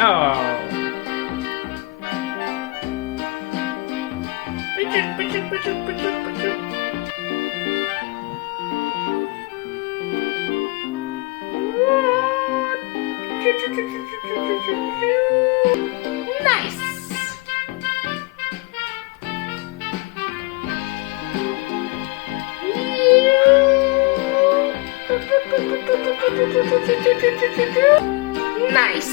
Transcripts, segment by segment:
Oh. Pigeon, pigeon, pigeon, pigeon, pigeon. Nice. Nice.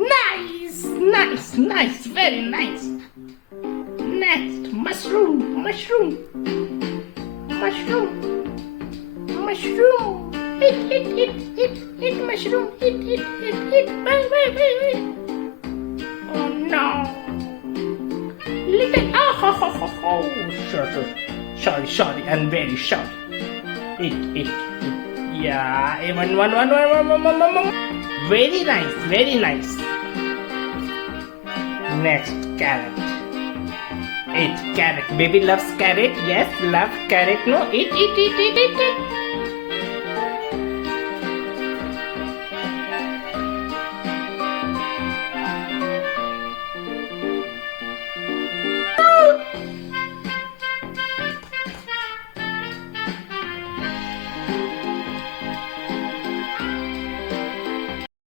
Nice, nice, nice, very nice. Next, mushroom, mushroom, mushroom, mushroom. Hit, mushroom, hit. Bang. Oh no. Little, oh. Sorry, I'm very sorry. Hit. Yeah, one. Very nice. Next, carrot. Eat carrot. Baby loves carrot. Yes, love carrot. No, eat.